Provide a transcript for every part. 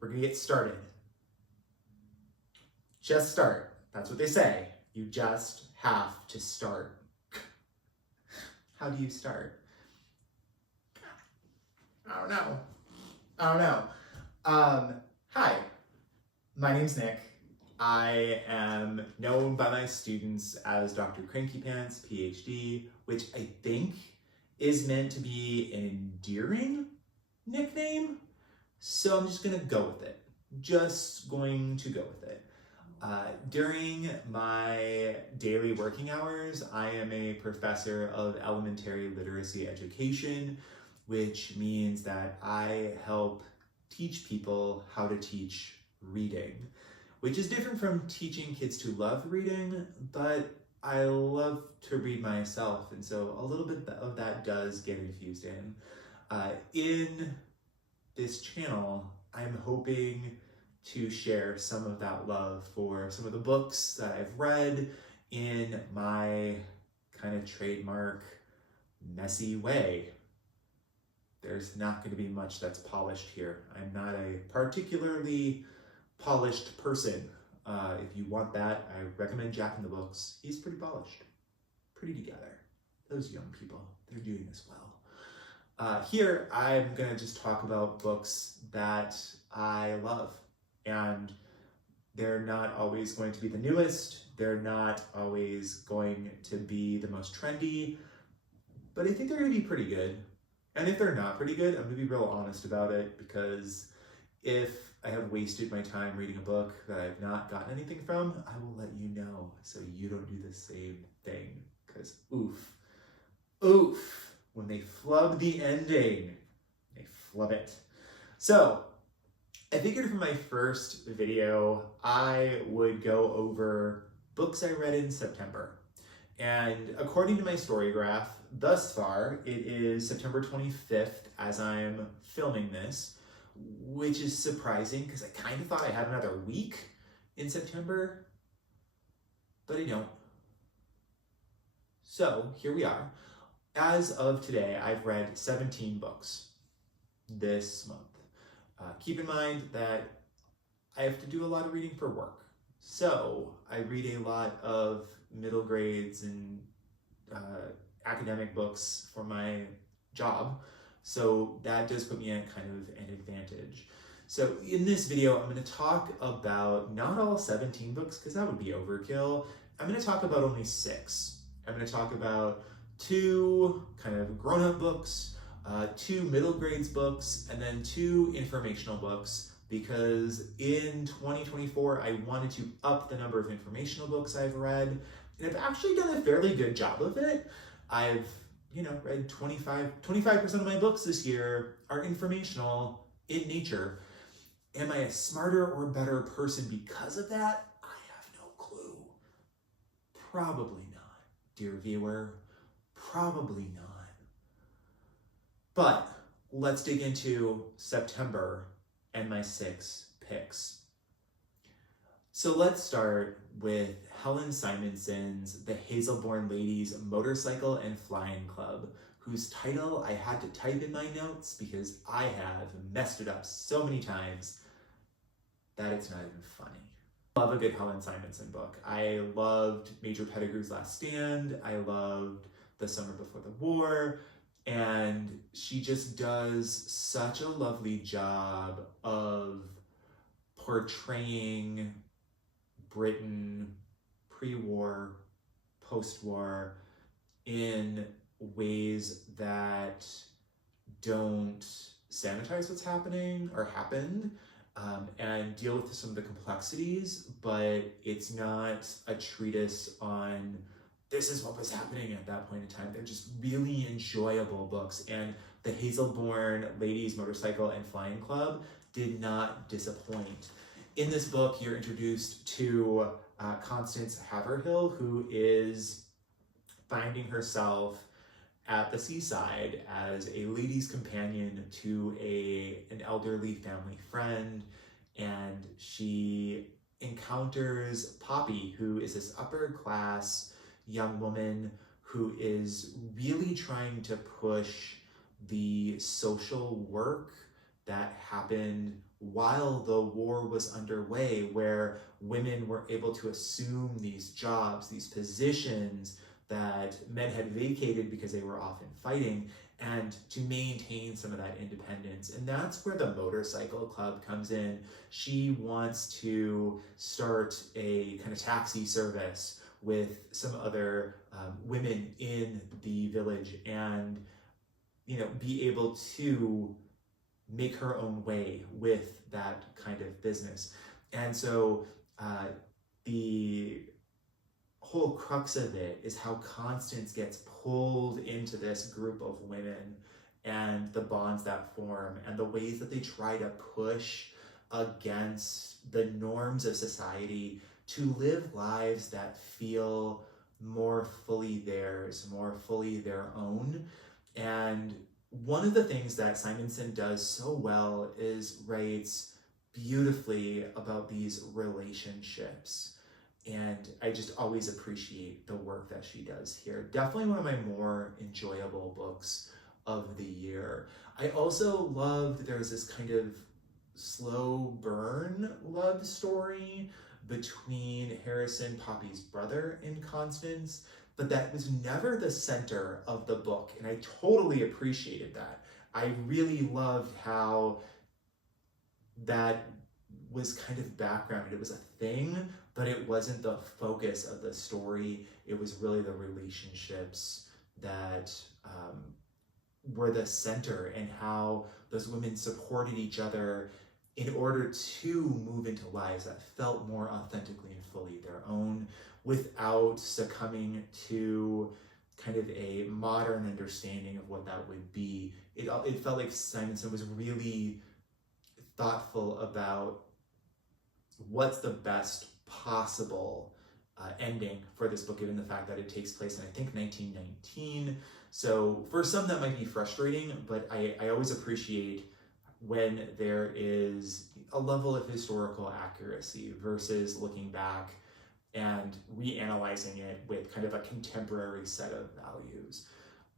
We're gonna get started. Just start. That's what they say. You just have to start. How do you start? I don't know. Hi, my name's Nick. I am known by my students as Dr. CrankyPants, PhD, which I think is meant to be an endearing nickname. So I'm just gonna go with it. During my daily working hours, I am a professor of elementary literacy education, which means that I help teach people how to teach reading, which is different from teaching kids to love reading, but I love to read myself, and so a little bit of that does get infused in. In this channel, I'm hoping to share some of that love for some of the books that I've read in my kind of trademark messy way. There's not going to be much that's polished here. I'm not a particularly polished person. If you want that, I recommend Jack in the Books. He's pretty polished, pretty together. Those young people, they're doing this well. Here, I'm going to just talk about books that I love. And they're not always going to be the newest. They're not always going to be the most trendy. But I think they're going to be pretty good. And if they're not pretty good, I'm going to be real honest about it, because if I have wasted my time reading a book that I've not gotten anything from, I will let you know so you don't do the same thing. Because oof, when they flub the ending, they flub it. So I figured for my first video, I would go over books I read in September. And according to my story graph, thus far, it is September 25th as I'm filming this, which is surprising because I kind of thought I had another week in September, but I don't. So here we are. As of today, I've read 17 books this month. Keep in mind that I have to do a lot of reading for work. So I read a lot of middle grades and academic books for my job. So that does put me at kind of an advantage. So in this video, I'm going to talk about not all 17 books, because that would be overkill. I'm going to talk about only 6. I'm going to talk about 2 kind of grown-up books, 2 middle grades books, and then 2 informational books, because in 2024, I wanted to up the number of informational books I've read, and I've actually done a fairly good job of it. I've, read 25% of my books this year are informational in nature. Am I a smarter or better person because of that? I have no clue. Probably not, dear viewer. Probably not. But let's dig into September and my 6 picks. So let's start with Helen Simonson's The Hazelborne Ladies Motorcycle and Flying Club, whose title I had to type in my notes because I have messed it up so many times that it's not even funny. I love a good Helen Simonson book. I loved Major Pettigrew's Last Stand. I loved The Summer Before the War. And she just does such a lovely job of portraying Britain pre-war, post-war in ways that don't sanitize what's happening or happened, and deal with some of the complexities, but it's not a treatise on this is what was happening at that point in time. They're just really enjoyable books. And the Hazelborne Ladies Motorcycle and Flying Club did not disappoint. In this book, you're introduced to Constance Haverhill, who is finding herself at the seaside as a lady's companion to an elderly family friend. And she encounters Poppy, who is this upper class young woman who is really trying to push the social work that happened while the war was underway, where women were able to assume these jobs, these positions that men had vacated because they were often fighting, and to maintain some of that independence. And that's where the motorcycle club comes in. She wants to start a kind of taxi service with some other women in the village, and be able to make her own way with that kind of business. And so the whole crux of it is how Constance gets pulled into this group of women and the bonds that form and the ways that they try to push against the norms of society to live lives that feel more fully theirs, more fully their own. And one of the things that Simonson does so well is writes beautifully about these relationships. And I just always appreciate the work that she does here. Definitely one of my more enjoyable books of the year. I also loved there's this kind of slow burn love story between Harrison, Poppy's brother, and Constance, but that was never the center of the book, and I totally appreciated that. I really loved how that was kind of background. It was a thing, but it wasn't the focus of the story. It was really the relationships that were the center, and how those women supported each other in order to move into lives that felt more authentically and fully their own, without succumbing to kind of a modern understanding of what that would be. It felt like Simonson was really thoughtful about what's the best possible ending for this book, given the fact that it takes place in, I think, 1919. So for some that might be frustrating, but I always appreciate when there is a level of historical accuracy versus looking back and reanalyzing it with kind of a contemporary set of values.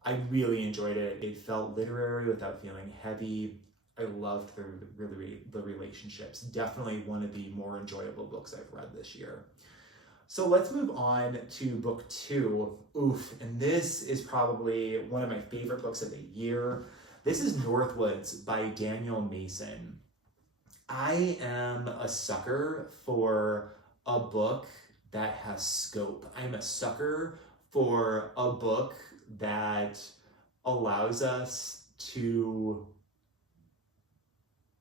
I really enjoyed it. It felt literary without feeling heavy. I loved the relationships. Definitely one of the more enjoyable books I've read this year. So let's move on to book 2. Oof, and this is probably one of my favorite books of the year. This is Northwoods by Daniel Mason. I am a sucker for a book that has scope. I'm a sucker for a book that allows us to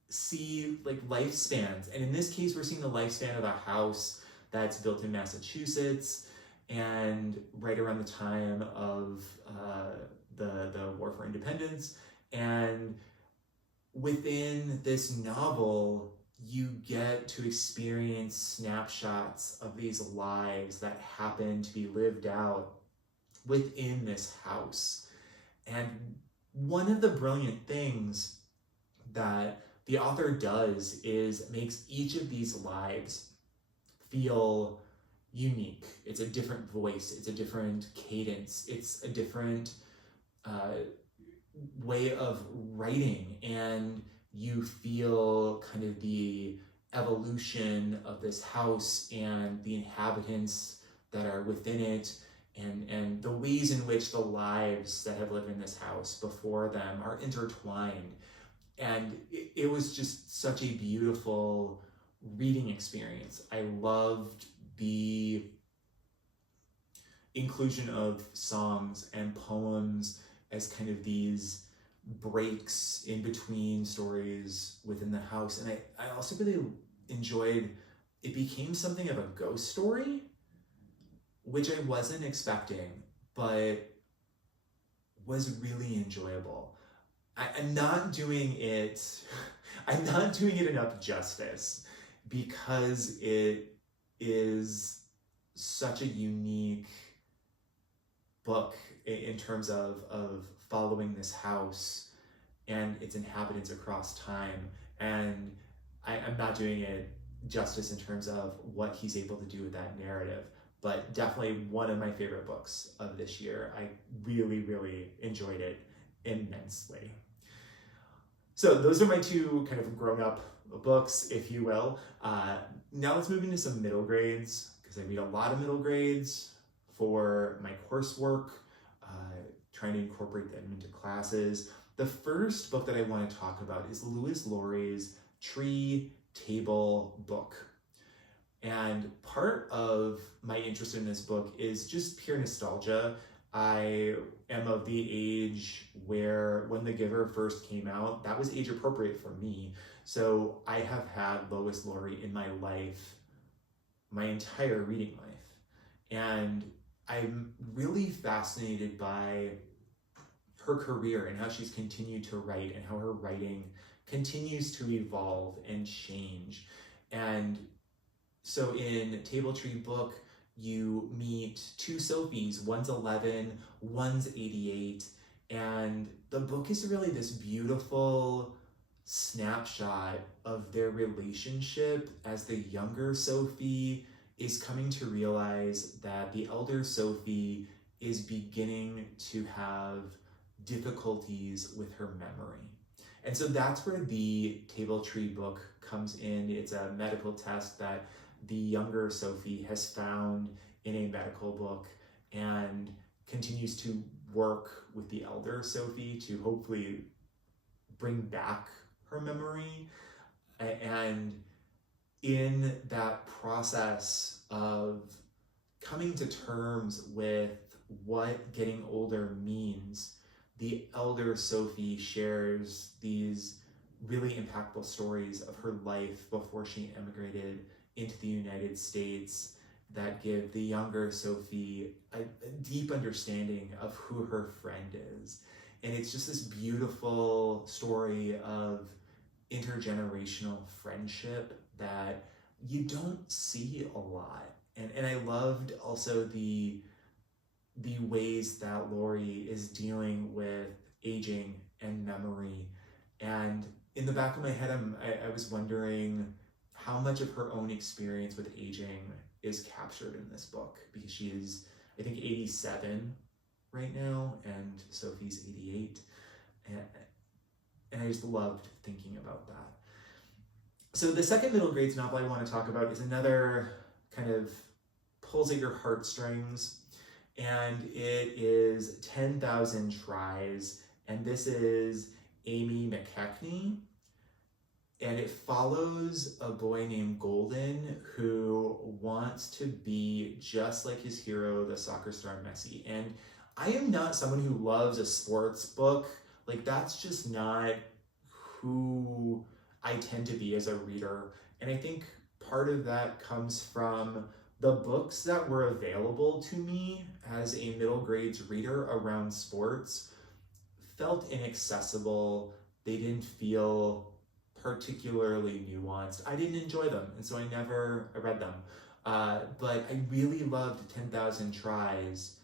see like lifespans. And in this case, we're seeing the lifespan of a house that's built in Massachusetts and right around the time of the War for Independence. And within this novel, you get to experience snapshots of these lives that happen to be lived out within this house. And one of the brilliant things that the author does is makes each of these lives feel unique. It's a different voice, it's a different cadence, it's a different way of writing, and you feel kind of the evolution of this house and the inhabitants that are within it, and the ways in which the lives that have lived in this house before them are intertwined. And it was just such a beautiful reading experience. I loved the inclusion of songs and poems as kind of these breaks in between stories within the house. And I also really enjoyed, it became something of a ghost story, which I wasn't expecting, but was really enjoyable. I'm not doing it enough justice, because it is such a unique book in terms of following this house and its inhabitants across time. And I'm not doing it justice in terms of what he's able to do with that narrative, but definitely one of my favorite books of this year. I really, really enjoyed it immensely. So those are my two kind of grown-up books, if you will. Now let's move into some middle grades, because I read a lot of middle grades for my coursework, trying to incorporate them into classes. The first book that I want to talk about is Lois Lowry's Tree Table book. And part of my interest in this book is just pure nostalgia. I am of the age where when The Giver first came out, that was age appropriate for me. So I have had Lois Lowry in my life, my entire reading life. And I'm really fascinated by her career and how she's continued to write and how her writing continues to evolve and change. And so in Table Tree book, you meet two Sophies, one's 11, one's 88, and the book is really this beautiful snapshot of their relationship as the younger Sophie is coming to realize that the elder Sophie is beginning to have difficulties with her memory. And so that's where the Table Tree book comes in. It's a medical test that the younger Sophie has found in a medical book and continues to work with the elder Sophie to hopefully bring back her memory. And in that process of coming to terms with what getting older means, the elder Sophie shares these really impactful stories of her life before she emigrated into the United States that give the younger Sophie a deep understanding of who her friend is. And it's just this beautiful story of intergenerational friendship that you don't see a lot. And I loved also the ways that Lowry is dealing with aging and memory. And in the back of my head, I was wondering how much of her own experience with aging is captured in this book, because she is, I think, 87 right now, and Sophie's 88. And I just loved thinking about that. So the second middle grades novel I want to talk about is another kind of pulls at your heartstrings, and it is 10,000 Tries, and this is Amy Makechnie. And it follows a boy named Golden who wants to be just like his hero, the soccer star Messi. And I am not someone who loves a sports book. Like, that's just not who I tend to be as a reader. And I think part of that comes from the books that were available to me as a middle grades reader around sports felt inaccessible. They didn't feel particularly nuanced. I didn't enjoy them, and so I never read them. But I really loved 10,000 Tries,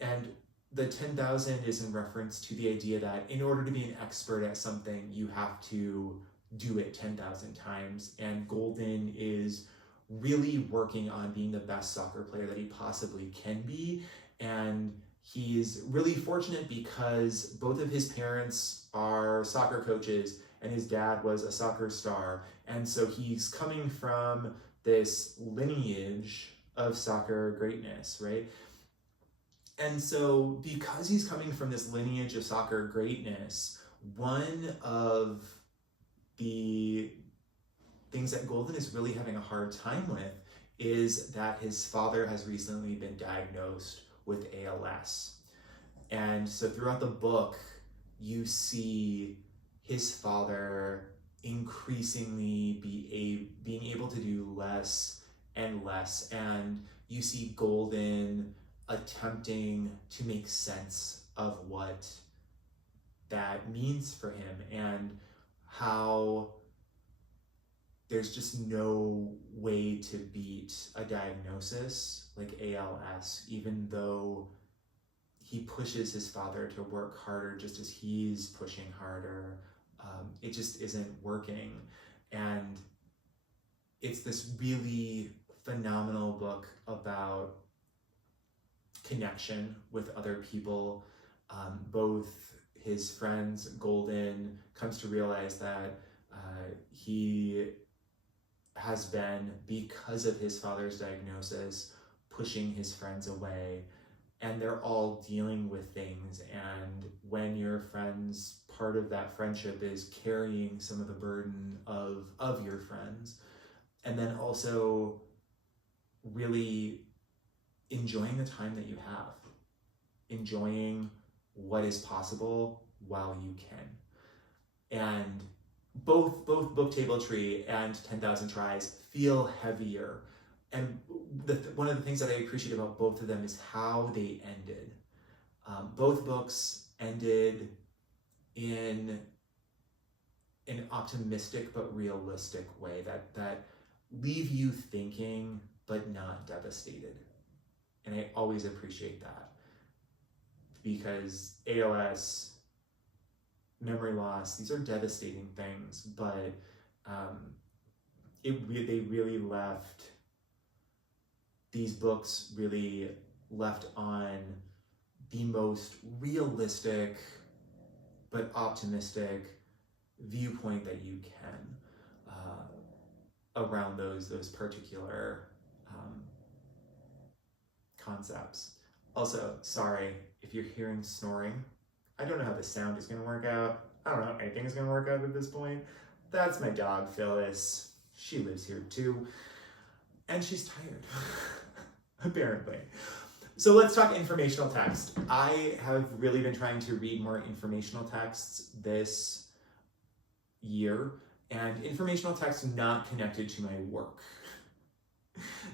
and the 10,000 is in reference to the idea that in order to be an expert at something, you have to do it 10,000 times, and Golden is really working on being the best soccer player that he possibly can be, and he's really fortunate because both of his parents are soccer coaches, and his dad was a soccer star. And so he's coming from this lineage of soccer greatness, right? And so because he's coming from this lineage of soccer greatness, one of the things that Golden is really having a hard time with is that his father has recently been diagnosed with ALS. And so throughout the book, you see his father increasingly being able to do less and less, and you see Golden attempting to make sense of what that means for him, and how there's just no way to beat a diagnosis like ALS, even though he pushes his father to work harder just as he's pushing harder. It just isn't working. And it's this really phenomenal book about connection with other people, both his friend's Golden comes to realize that he has been, because of his father's diagnosis, pushing his friends away, and they're all dealing with things. And when your friends, part of that friendship is carrying some of the burden of your friends, and then also really enjoying the time that you have, enjoying what is possible while you can. And both Book Table Tree and 10,000 Tries feel heavier. And one of the things that I appreciate about both of them is how they ended. Both books ended in an optimistic but realistic way that leave you thinking but not devastated. And I always appreciate that, because ALS, memory loss, these are devastating things, but they really left, these books really left on the most realistic but optimistic viewpoint that you can around those particular concepts. Also, sorry if you're hearing snoring. I don't know how the sound is going to work out. I don't know how anything is going to work out at this point. That's my dog, Phyllis. She lives here too. And she's tired, apparently. So let's talk informational text. I have really been trying to read more informational texts this year, and informational text not connected to my work.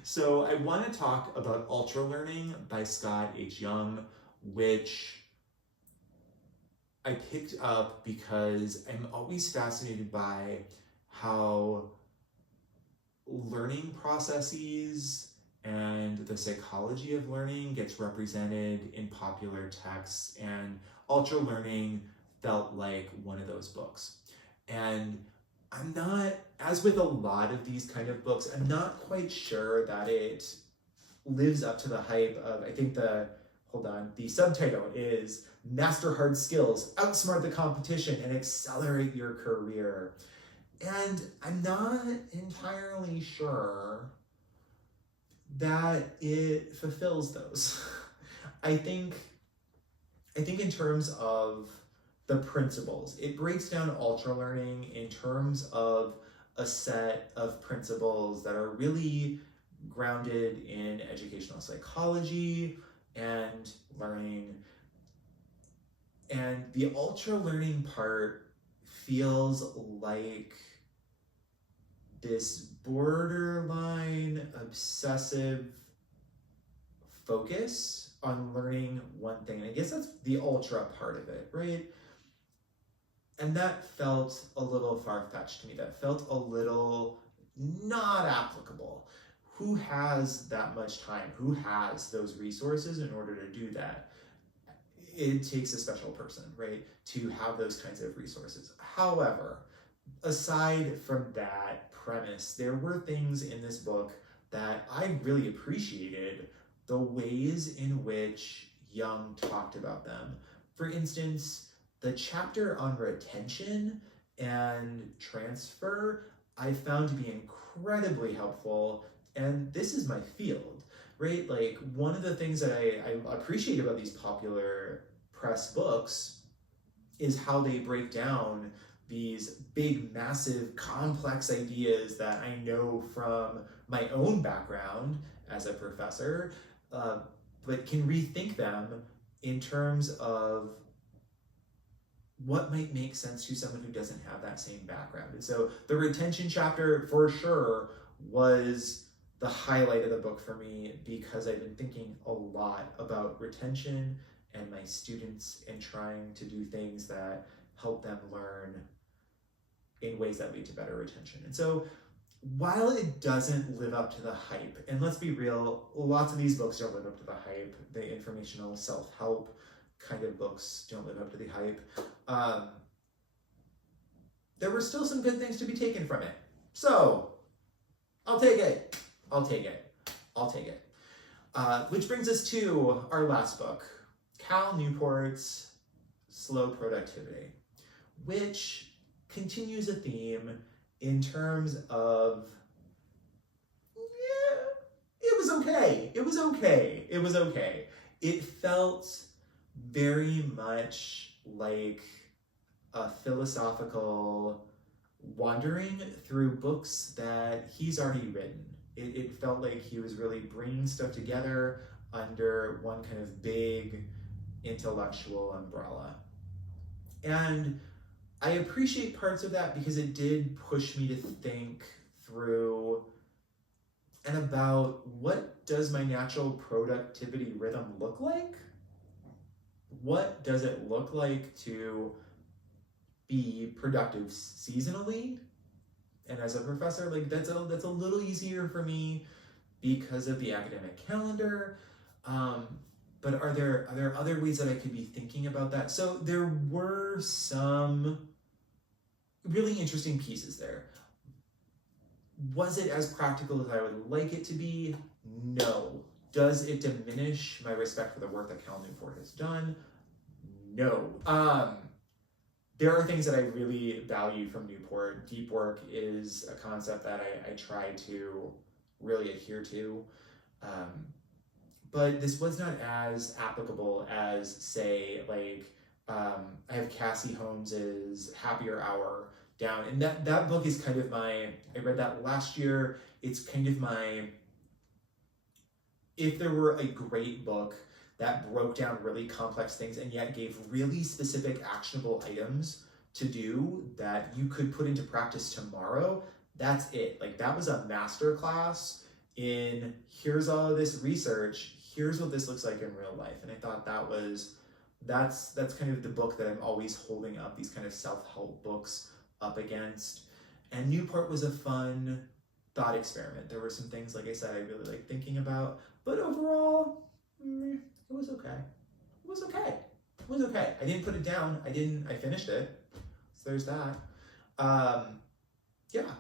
So I want to talk about Ultralearning by Scott H. Young, which I picked up because I'm always fascinated by how learning processes and the psychology of learning gets represented in popular texts, and Ultralearning felt like one of those books. And I'm not, as with a lot of these kind of books, I'm not quite sure that it lives up to the hype of, I think the subtitle is Master Hard Skills, Outsmart the Competition, and Accelerate Your Career. And I'm not entirely sure that it fulfills those. I think in terms of the principles, it breaks down Ultralearning in terms of a set of principles that are really grounded in educational psychology and learning. And the Ultralearning part feels like this borderline obsessive focus on learning one thing. And I guess that's the ultra part of it, right? And that felt a little far-fetched to me. That felt a little not applicable. Who has that much time? Who has those resources in order to do that? It takes a special person, right, to have those kinds of resources. However, aside from that premise, there were things in this book that I really appreciated, the ways in which Young talked about them. For instance, the chapter on retention and transfer I found to be incredibly helpful, and this is my field, right? Like, one of the things that I appreciate about these popular press books is how they break down these big, massive, complex ideas that I know from my own background as a professor, but can rethink them in terms of what might make sense to someone who doesn't have that same background. And so the retention chapter, for sure, was the highlight of the book for me, because I've been thinking a lot about retention and my students and trying to do things that help them learn in ways that lead to better retention. And so while it doesn't live up to the hype, and let's be real, lots of these books don't live up to the hype. The informational self-help kind of books don't live up to the hype. There were still some good things to be taken from it. So I'll take it. Which brings us to our last book, Cal Newport's slow productivity, which continues a theme in terms of, yeah, it was okay. It was okay. It was okay. It felt very much like a philosophical wandering through books that he's already written. It felt like he was really bringing stuff together under one kind of big intellectual umbrella. And I appreciate parts of that because it did push me to think through and about, what does my natural productivity rhythm look like? What does it look like to be productive seasonally? And as a professor, like that's a little easier for me because of the academic calendar. But are there other ways that I could be thinking about that? So there were some really interesting pieces there. Was it as practical as I would like it to be? No. Does it diminish my respect for the work that Cal Newport has done? No. There are things that I really value from Newport. Deep work is a concept that I try to really adhere to. But this was not as applicable as, say, like, I have Cassie Holmes's Happier Hour down. And that book is kind of I read that last year. It's kind of if there were a great book that broke down really complex things and yet gave really specific actionable items to do that you could put into practice tomorrow, that's it. Like, that was a masterclass in, here's all of this research, here's what this looks like in real life. And I thought that's kind of the book that I'm always holding up these kind of self-help books up against. And Newport was a fun thought experiment. There were some things, like I said, I really like thinking about, but overall, it was okay. It was okay. It was okay. I didn't put it down. I finished it. So there's that. Yeah.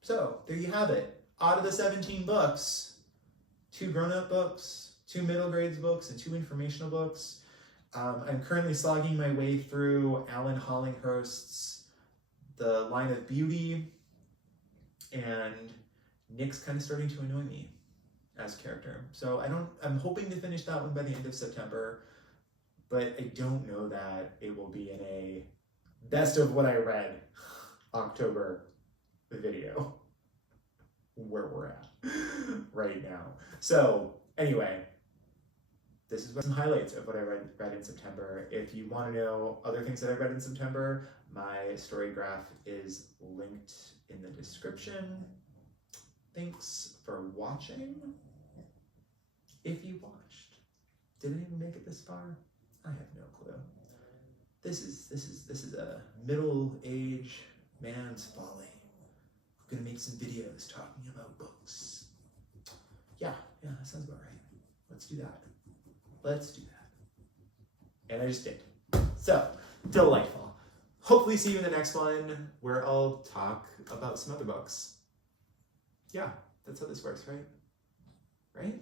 So there you have it. Out of the 17 books, 2 grown-up books, 2 middle grades books, and 2 informational books. I'm currently slogging my way through Alan Hollinghurst's The Line of Beauty, and Nick's kind of starting to annoy me as character. So I'm hoping to finish that one by the end of September, but I don't know that it will be in a best of what I read October video where we're at right now. So anyway, this is some highlights of what I read in September. If you want to know other things that I read in September, my story graph is linked in the description. Thanks for watching. If you watched, did I even make it this far? I have no clue. This is a middle-aged man's folly. I'm gonna make some videos talking about books. Yeah, that sounds about right. Let's do that. Let's do that. And I just did. So, delightful. Hopefully see you in the next one where I'll talk about some other books. Yeah, that's how this works, right? Right?